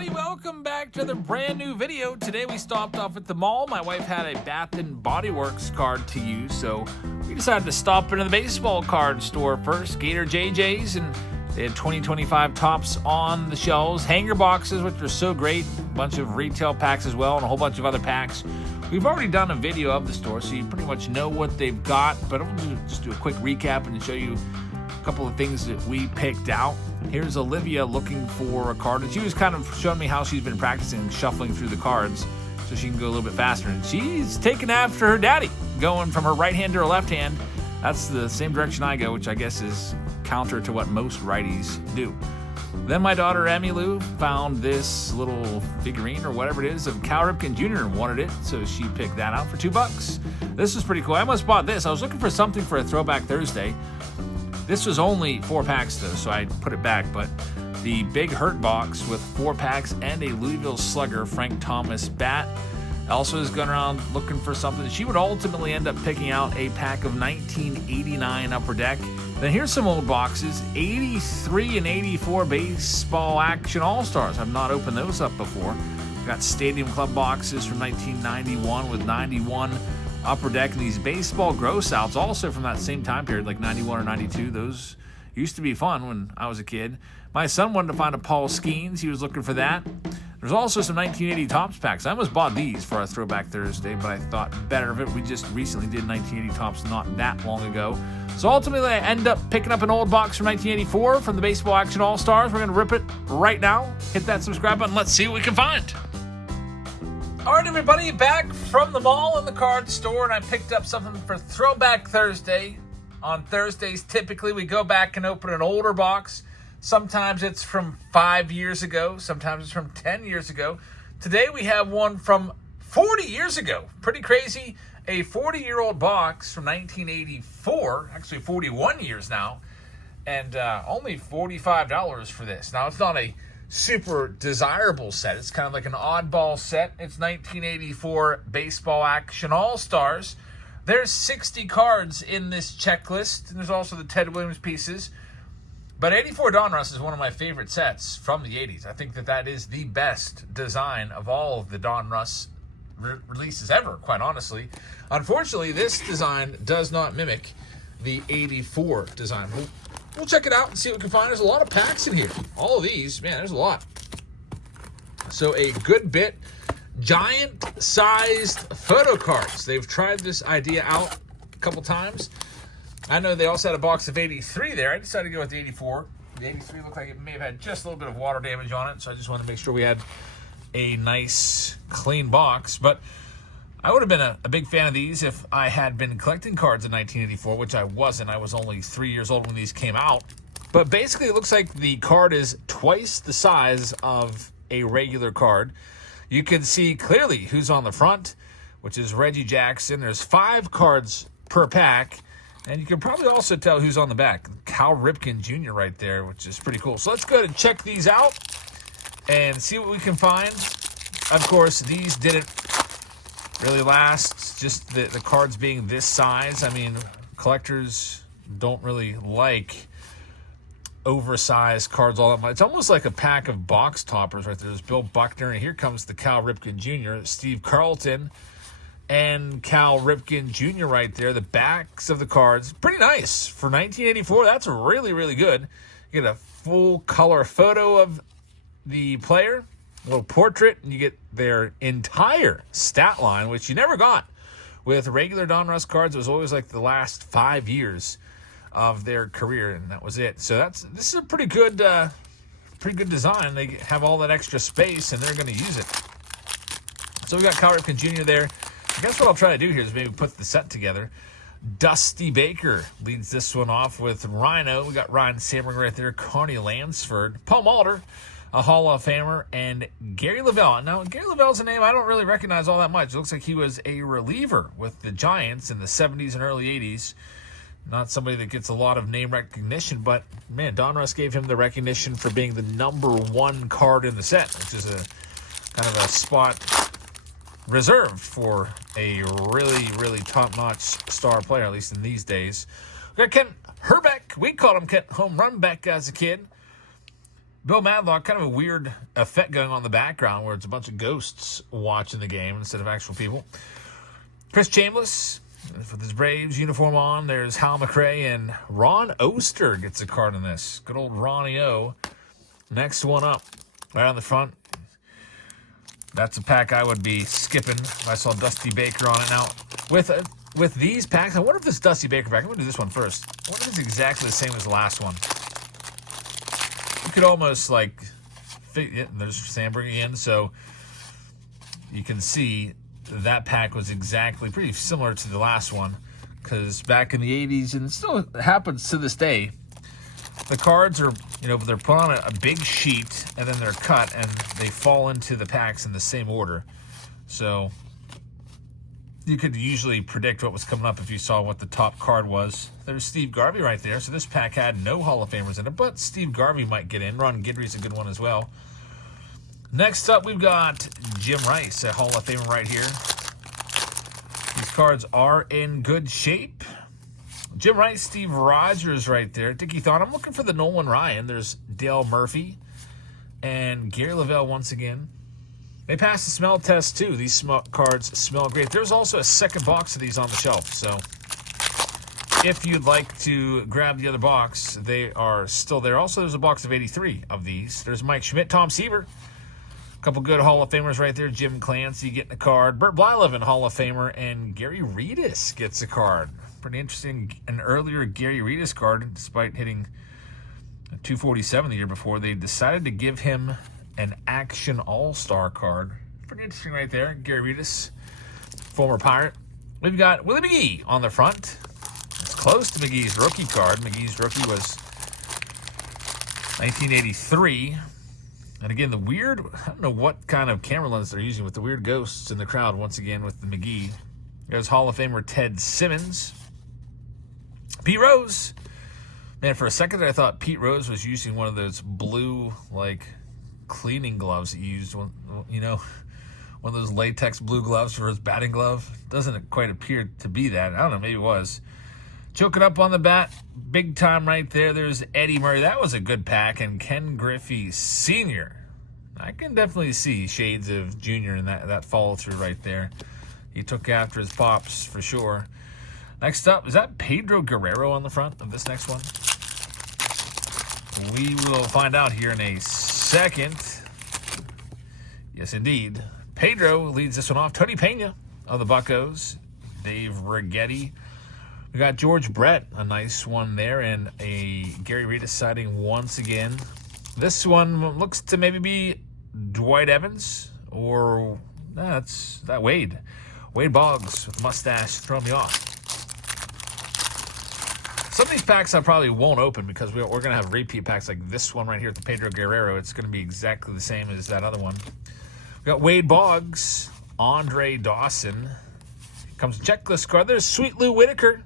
everybody, welcome back to the brand new video. Today we stopped off at the mall. My wife had a Bath & Body Works card to use, so we decided to stop into the baseball card store first. Gator JJ's, and they had 2025 tops on the shelves. Hanger boxes, which are so great. A bunch of retail packs as well, and a whole bunch of other packs. We've already done a video of the store, so you pretty much know what they've got, but I'm going to just do a quick recap and show you a couple of things that we picked out. Here's Olivia looking for a card, and she was kind of showing me how she's been practicing shuffling through the cards so she can go a little bit faster. And she's taking after her daddy, going from her right hand to her left hand. That's the same direction I go, which I guess is counter to what most righties do. Then my daughter Emmylou found this little figurine or whatever it is of Cal Ripken Jr. and wanted it, so she picked that out for $2. This was pretty cool. I almost bought this. I was looking for something for a Throwback Thursday. This was only 4 packs though, so I put it back, but the Big Hurt box with 4 packs and a Louisville Slugger Frank Thomas bat. Also is going around looking for something. She would ultimately end up picking out a pack of 1989 Upper Deck. Then here's some old boxes, 83 and 84 Baseball Action All-Stars. I've not opened those up before. We've got Stadium Club boxes from 1991 with 91 Upper Deck, and these baseball gross outs also from that same time period, like 91 or 92. Those used to be fun when I was a kid. My son wanted to find a Paul Skeens. He was looking for that. There's also some 1980 Topps packs. I almost bought these for our Throwback Thursday, but I thought better of it. We just recently did 1980 Topps not that long ago. So ultimately, I end up picking up an old box from 1984 from the Baseball Action All-Stars. We're going to rip it right now. Hit that subscribe button. Let's see what we can find. All right, everybody, back from the mall and the card store, and I picked up something for Throwback Thursday. On Thursdays, typically, we go back and open an older box. Sometimes it's from 5 years ago. Sometimes it's from 10 years ago. Today, we have one from 40 years ago. Pretty crazy. A 40-year-old box from 1984, actually 41 years now, and only $45 for this. Now, it's not a super desirable set. It's kind of like an oddball set. It's 1984 Baseball Action All-Stars. There's 60 cards in this checklist, and there's also the Ted Williams pieces. But 84 Donruss is one of my favorite sets from the 80s. I think that is the best design of all of the Donruss releases ever, quite honestly. Unfortunately, this design does not mimic the 84 design. We'll check it out and see what we can find. There's a lot of packs in here. All of these, man, there's a lot. So a good bit. Giant-sized photo cards. They've tried this idea out a couple times. I know they also had a box of 83 there. I decided to go with the 84. The 83 looked like it may have had just a little bit of water damage on it, so I just wanted to make sure we had a nice, clean box. But I would have been a big fan of these if I had been collecting cards in 1984, which I wasn't. I was only 3 years old when these came out. But basically, it looks like the card is twice the size of a regular card. You can see clearly who's on the front, which is Reggie Jackson. There's 5 cards per pack. And you can probably also tell who's on the back. Cal Ripken Jr. right there, which is pretty cool. So let's go ahead and check these out and see what we can find. Of course, these didn't really last, just the cards being this size. I mean, collectors don't really like oversized cards all that much. It's almost like a pack of box toppers right there. There's Bill Buckner, and here comes the Cal Ripken Jr., Steve Carlton, and Cal Ripken Jr. right there. The backs of the cards, pretty nice. For 1984, that's really, really good. You get a full color photo of the player, a little portrait, and you get their entire stat line, which you never got with regular Donruss cards. It was always like the last 5 years of their career, and that was it. So this is a pretty good design. They have all that extra space, and they're going to use it. So we got Cal Ripken Jr. there. I guess what I'll try to do here is maybe put the set together. Dusty Baker leads this one off with Rhino. We got Ryan Samberg right there, Connie Lansford, Paul Molitor, a Hall of Famer, and Gary Lavelle. Now, Gary Lavelle's a name I don't really recognize all that much. It looks like he was a reliever with the Giants in the 70s and early 80s. Not somebody that gets a lot of name recognition, but, man, Donruss gave him the recognition for being the #1 card in the set, which is a kind of a spot reserved for a really, really top-notch star player, at least in these days. We got Kent Herbeck. We called him Kent Home Run Beck as a kid. Bill Madlock, kind of a weird effect going on in the background where it's a bunch of ghosts watching the game instead of actual people. Chris Chambliss with his Braves uniform on. There's Hal McRae, and Ron Oster gets a card in this. Good old Ronnie O. Next one up, right on the front. That's a pack I would be skipping if I saw Dusty Baker on it. Now, with these packs, I wonder if this Dusty Baker pack, I'm going to do this one first. I wonder if it's exactly the same as the last one. You could almost, like, yeah, there's Sandberg again, so you can see that pack was exactly pretty similar to the last one, because back in the 80s, and it still happens to this day, the cards are, they're put on a big sheet, and then they're cut, and they fall into the packs in the same order. So you could usually predict what was coming up if you saw what the top card was. There's Steve Garvey right there. So this pack had no Hall of Famers in it, but Steve Garvey might get in. Ron Guidry's a good one as well. Next up, we've got Jim Rice, a Hall of Famer right here. These cards are in good shape. Jim Rice, Steve Rogers right there. Dickie Thon. I'm looking for the Nolan Ryan. There's Dale Murphy and Gary Lavelle once again. They passed the smell test, too. These cards smell great. There's also a second box of these on the shelf. So if you'd like to grab the other box, they are still there. Also, there's a box of 83 of these. There's Mike Schmidt, Tom Seaver. A couple good Hall of Famers right there. Jim Clancy getting a card. Bert Blyleven, Hall of Famer. And Gary Reedus gets a card. Pretty interesting. An earlier Gary Reedus card, despite hitting 247 the year before, they decided to give him an Action All-Star card. Pretty interesting right there. Gary Reedus, former Pirate. We've got Willie McGee on the front. It's close to McGee's rookie card. McGee's rookie was 1983. And again, the weird, I don't know what kind of camera lens they're using with the weird ghosts in the crowd once again with the McGee. There's Hall of Famer Ted Simmons. Pete Rose. Man, for a second I thought Pete Rose was using one of those blue, like, cleaning gloves that you used, one of those latex blue gloves for his batting glove. Doesn't quite appear to be that. I don't know, maybe it was. Choking up on the bat, big time right there. There's Eddie Murray. That was a good pack. And Ken Griffey Sr. I can definitely see shades of Junior in that follow-through right there. He took after his pops for sure. Next up, is that Pedro Guerrero on the front of this next one? We will find out here in a second. Yes, indeed. Pedro leads this one off. Tony Pena of the Buccos. Dave Righetti. We got George Brett, a nice one there, and a Gary Reedus sighting once again. This one looks to maybe be Dwight Evans, or that's Wade. Wade Boggs with mustache throwing me off. Some of these packs I probably won't open because we're going to have repeat packs like this one right here with the Pedro Guerrero. It's going to be exactly the same as that other one. We got Wade Boggs, Andre Dawson. Comes a checklist card. There's Sweet Lou Whitaker.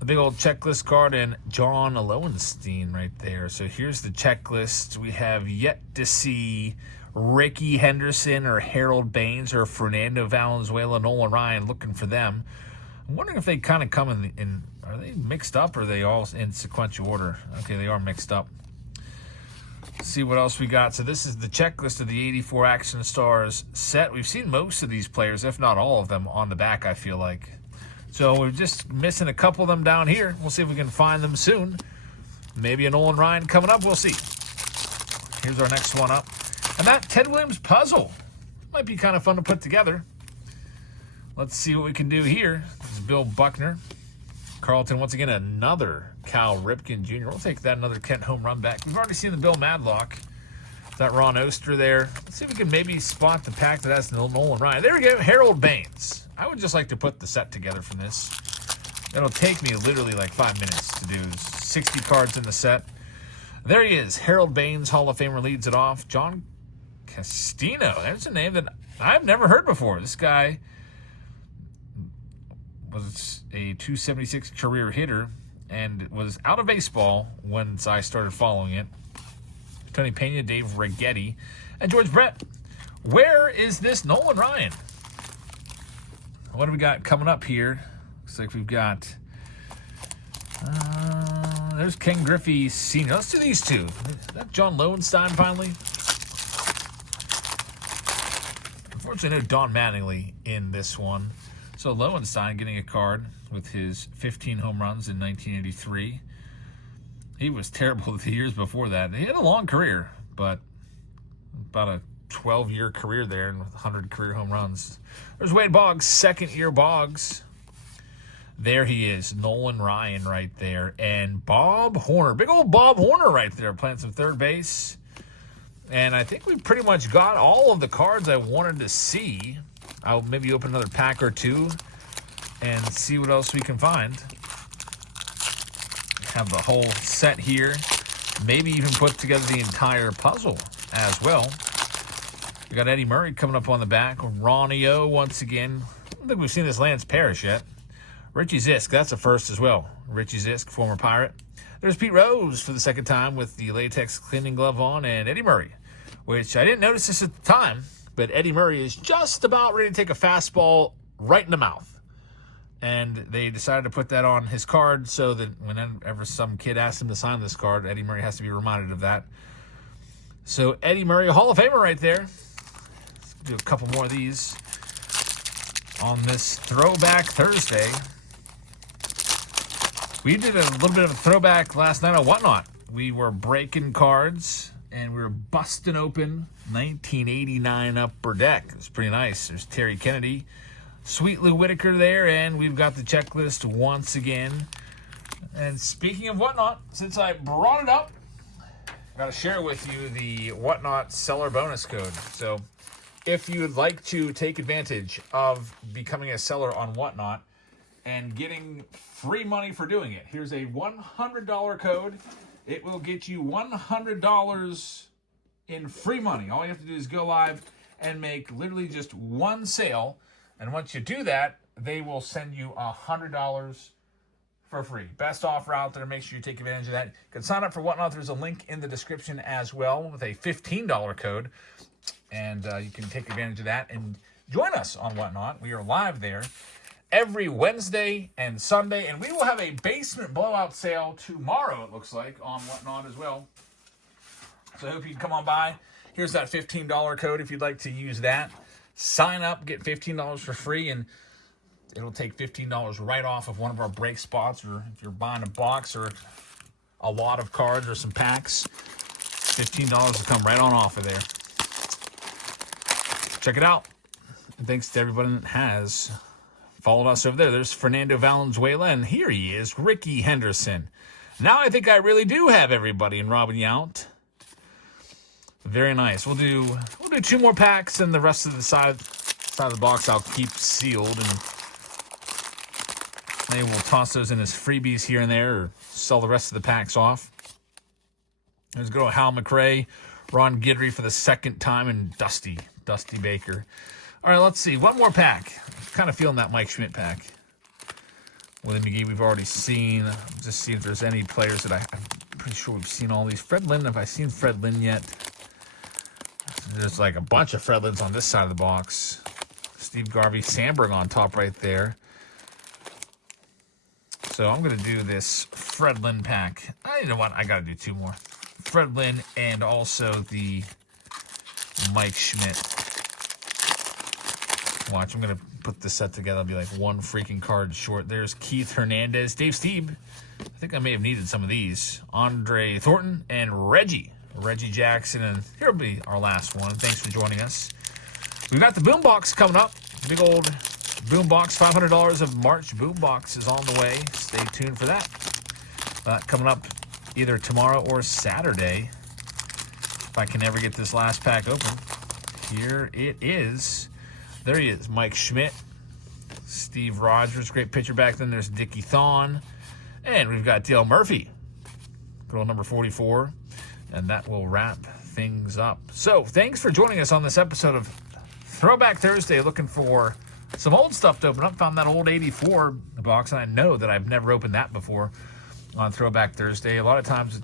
The big old checklist card, and John Lowenstein right there. So here's the checklist. We have yet to see Ricky Henderson or Harold Baines or Fernando Valenzuela, Nolan Ryan. Looking for them. I'm wondering if they kind of come in are they mixed up or are they all in sequential order? Okay, they are mixed up. Let's see what else we got. So this is the checklist of the 84 Action Stars set. We've seen most of these players, if not all of them, on the back, I feel like. So we're just missing a couple of them down here. We'll see if we can find them soon. Maybe a Nolan Ryan coming up. We'll see. Here's our next one up. And that Ted Williams puzzle might be kind of fun to put together. Let's see what we can do here. This is Bill Buckner. Carlton, once again, another Cal Ripken Jr. We'll take that, another Kent home run back. We've already seen the Bill Madlock. That Ron Oster there. Let's see if we can maybe spot the pack that has Nolan Ryan. There we go, Harold Baines. I would just like to put the set together from this. It'll take me literally like 5 minutes to do. 60 cards in the set. There he is. Harold Baines, Hall of Famer, leads it off. John Castino. There's a name that I've never heard before. This guy was a 276 career hitter and was out of baseball once I started following it. Tony Pena, Dave Righetti, and George Brett. Where is this Nolan Ryan? What do we got coming up here? Looks like we've got there's Ken Griffey Sr. Let's do these two. Is that John Lowenstein finally? Unfortunately, no Don Mattingly in this one. So Lowenstein getting a card with his 15 home runs in 1983. He was terrible the years before that. He had a long career, but about a 12-year career there and with 100 career home runs. There's Wade Boggs, second-year Boggs. There he is, Nolan Ryan right there. And Bob Horner, big old Bob Horner right there, playing some third base. And I think we pretty much got all of the cards I wanted to see. I'll maybe open another pack or two and see what else we can find. Have the whole set here. Maybe even put together the entire puzzle as well. We got Eddie Murray coming up on the back. Ronnie O once again. I don't think we've seen this Lance Parrish yet. Richie Zisk, that's a first as well. Richie Zisk, former Pirate. There's Pete Rose for the second time with the latex cleaning glove on, and Eddie Murray, which I didn't notice this at the time, but Eddie Murray is just about ready to take a fastball right in the mouth. And they decided to put that on his card so that whenever some kid asks him to sign this card, Eddie Murray has to be reminded of that. So Eddie Murray, a Hall of Famer right there. Let's do a couple more of these on this Throwback Thursday. We did a little bit of a throwback last night on Whatnot. We were breaking cards, and we were busting open 1989 Upper Deck. It was pretty nice. There's Terry Kennedy, Sweet Lou Whitaker there, and we've got the checklist once again. And speaking of Whatnot, since I brought it up, I've got to share with you the Whatnot seller bonus code. So if you would like to take advantage of becoming a seller on Whatnot and getting free money for doing it, here's a $100 code. It will get you $100 in free money. All you have to do is go live and make literally just one sale. And once you do that, they will send you $100 for free. Best offer out there. Make sure you take advantage of that. You can sign up for Whatnot. There's a link in the description as well with a $15 code. And you can take advantage of that and join us on Whatnot. We are live there every Wednesday and Sunday. And we will have a basement blowout sale tomorrow, it looks like, on Whatnot as well. So I hope you can come on by. Here's that $15 code if you'd like to use that. Sign up, get $15 for free, and it'll take $15 right off of one of our break spots, or if you're buying a box or a lot of cards or some packs, $15 will come right on off of there. Check it out. And thanks to everybody that has followed us over there. There's Fernando Valenzuela, and here he is, Ricky Henderson. Now I think I really do have everybody in Robin Yount. Very nice. We'll do two more packs, and the rest of the side of the box I'll keep sealed, and maybe we'll toss those in as freebies here and there, or sell the rest of the packs off. There's good old Hal McRae, Ron Guidry for the second time, and Dusty Baker. All right, let's see. One more pack. I'm kind of feeling that Mike Schmidt pack. Willie McGee we've already seen. Just see if there's any players that I'm pretty sure we've seen all these. Fred Lynn, have I seen Fred Lynn yet? There's like a bunch of Fred Lynns on this side of the box. Steve Garvey, Sandberg on top right there. So I'm going to do this Fred Lynn pack. You know what? I got to do two more. Fred Lynn and also the Mike Schmidt. Watch, I'm going to put this set together. I'll be like one freaking card short. There's Keith Hernandez, Dave Stieb. I think I may have needed some of these. Andre Thornton and Reggie Jackson, and here will be our last one. Thanks for joining us. We've got the Boombox coming up. Big old Boombox, $500 of March Boombox is on the way. Stay tuned for that. Coming up either tomorrow or Saturday. If I can ever get this last pack open. Here it is. There he is, Mike Schmidt. Steve Rogers, great pitcher back then. There's Dickie Thon. And we've got Dale Murphy. Good old number 44. And that will wrap things up. So, thanks for joining us on this episode of Throwback Thursday. Looking for some old stuff to open up. Found that old 84 box, and I know that I've never opened that before on Throwback Thursday. A lot of times,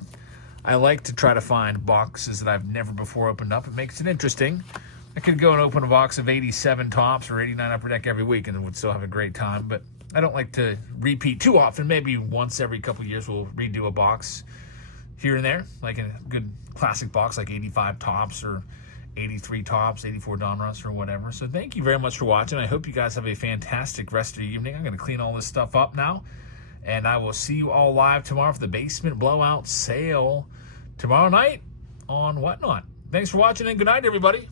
I like to try to find boxes that I've never before opened up. It makes it interesting. I could go and open a box of 87 tops or 89 Upper Deck every week and would still have a great time. But I don't like to repeat too often. Maybe once every couple years we'll redo a box here and there, like a good classic box like 85 Topps or 83 Topps, 84 Donruss or whatever. So thank you very much for watching. I hope you guys have a fantastic rest of the evening. I'm going to clean all this stuff up now, and I will see you all live tomorrow for the basement blowout sale tomorrow night on Whatnot. Thanks for watching, and good night, everybody.